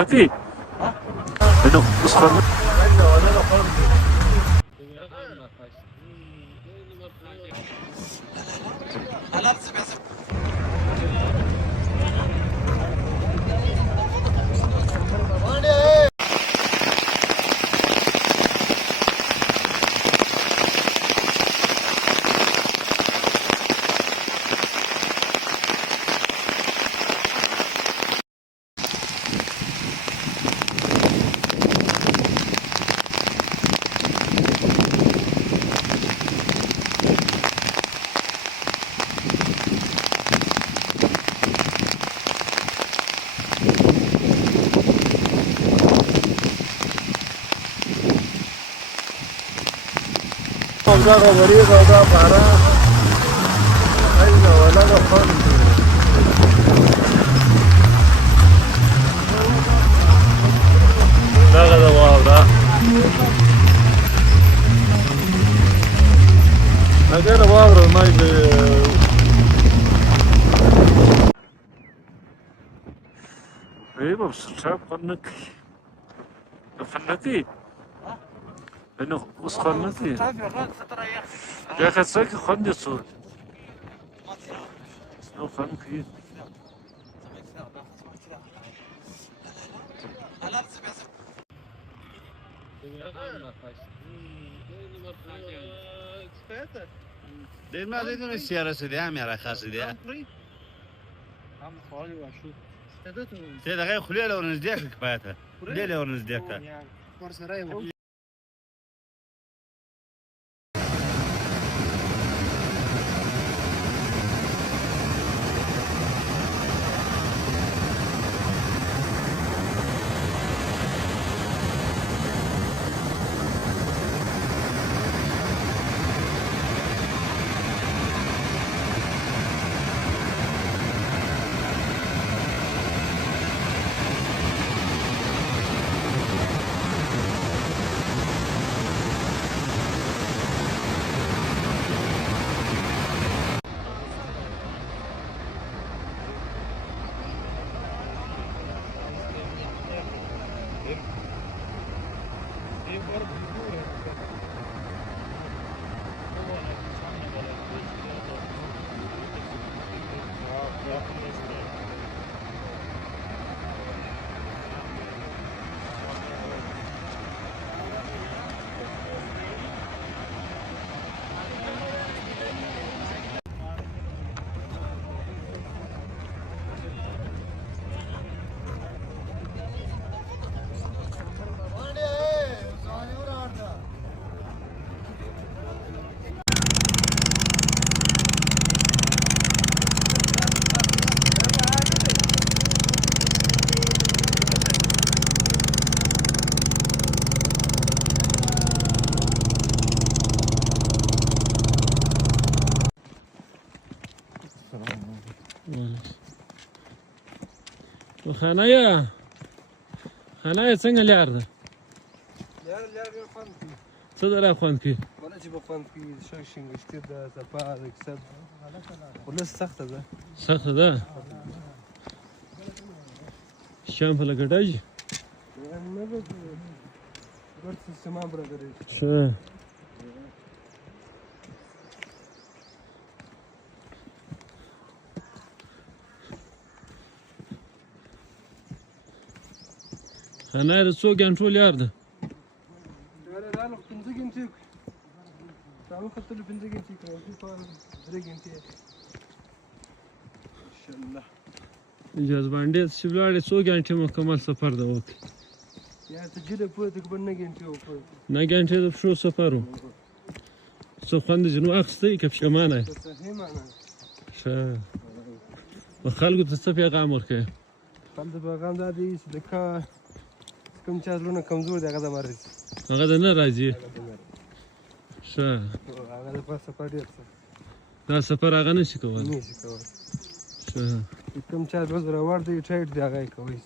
فنكي انه اصفر دا غوړېږه او دا باران ولا دا خوند دغه د واوره اگر واوره ما ايوه بس شاب فنكي انه اصفر نكي يا اخي ساكي خندي صوت او فنكي دیر ما دیدم سیاره دی هم یاره خاصی دی. هم خواهی و شو. تی دقیق خلیه لورنز دیگه کپایته. دی لورنز دیگه. خانايه څنګه لار ده؟ لار خوند کوي. څه دره خوند کوي؟ ولا چې به خوند کوي شینګشتي ده صفا د کسب ولس سخته ده. سخته ده؟ شام په لګډای نه به ګډ سیستمان برابرې ښه خانايه د څو ګنټو لار ده؟ دا نو 15 ګنټې دا مو خپل 15 ګنټې کوي په 3 ګنټې انشاءالله اجازه باندې چې ولاړې څو ګنټې مکمل سفر ده وکړي یا ته جله پوهه تقریبا 9 ګنټې وکړو 9 ګنټې د پښو سفر و څو خوند جنو اخستی که پښیمانه صحیح معنا ښه و خلکو ته څه پیغام ورکوي؟ خلک د پیغام دا دی چې لکه کوم چا زړونه کمزور دی هغه د مرض هغه د نه راځي ښه هغه د پاس سفر ډېر څه دا سفر هغه نشي کولی نشي کولی ښه کوم چا روز راوړ دی ټایټ دی هغه یې کوي